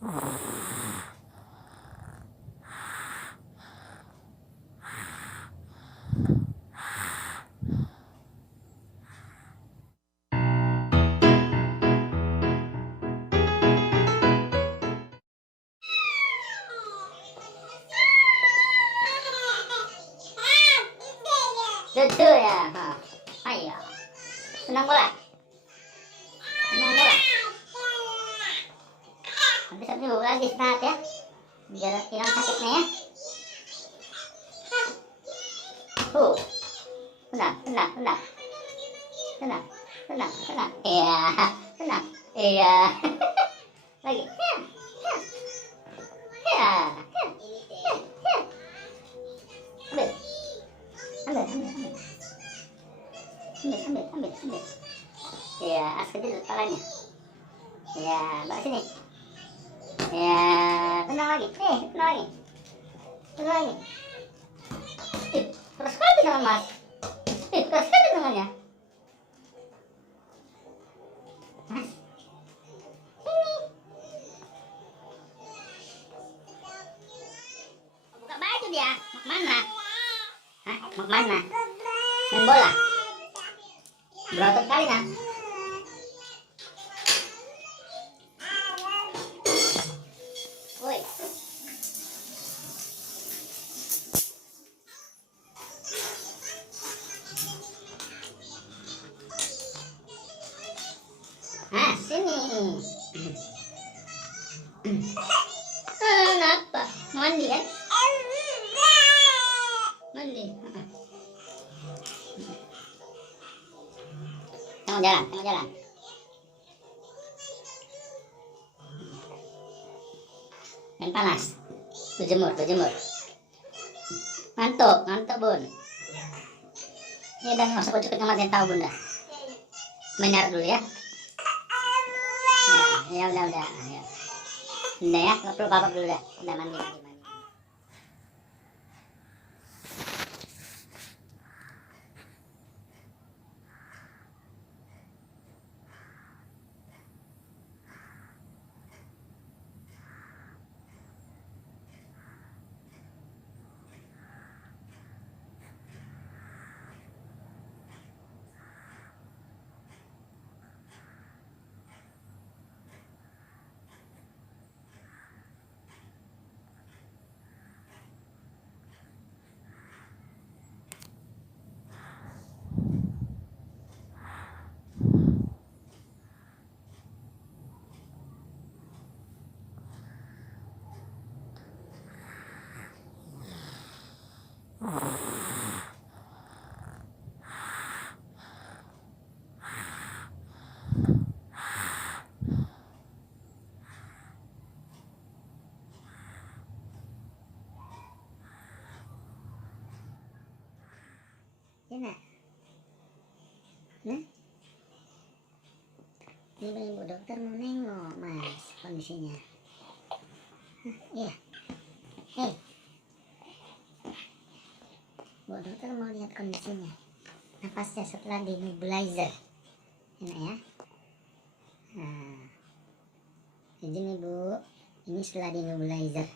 Duduk ya. Ayo. Senang bola. Senang bola. Nanti satu minggu lagi istirahat ya. Biar hilang sakitnya ya. Tenang, tenang, tenang. Tenang, tenang, tenang. Iya, tenang. Iya. Lagi. Ya. Ya. Ambil. Ambil, ambil, ambil. Ambil. Ya, kecil kepalanya. Ya, bawa sini. Ya, tenang lagi. Tenang lagi. Tenang lagi. Keras sekali tangan mas. Keras sekali tangannya. Mas. Ini. Buka baju dia. Mau kemana? Hah? Mau kemana? Main bola? Berotot kali nak. Woi. Ah, sini. Kenapa? Mandi kan? Mandi. Tengok jalan. Yang panas. Tuh jemur. Ngantuk bun. Ya udah nggak usah cepet ngamatin tahu bunda. Main air dulu ya. Ya udah. Ya. Udah ya, nggak perlu babak dulu dah. Udah mandi. Ya nak. Nah. Ini ibu dokter mau nengok mas kondisinya. Iya. Hei. Bu dokter mau lihat kondisinya. Napasnya setelah di nebulizer. Enak ya. Nah. Izin ibu. Ini setelah di nebulizer.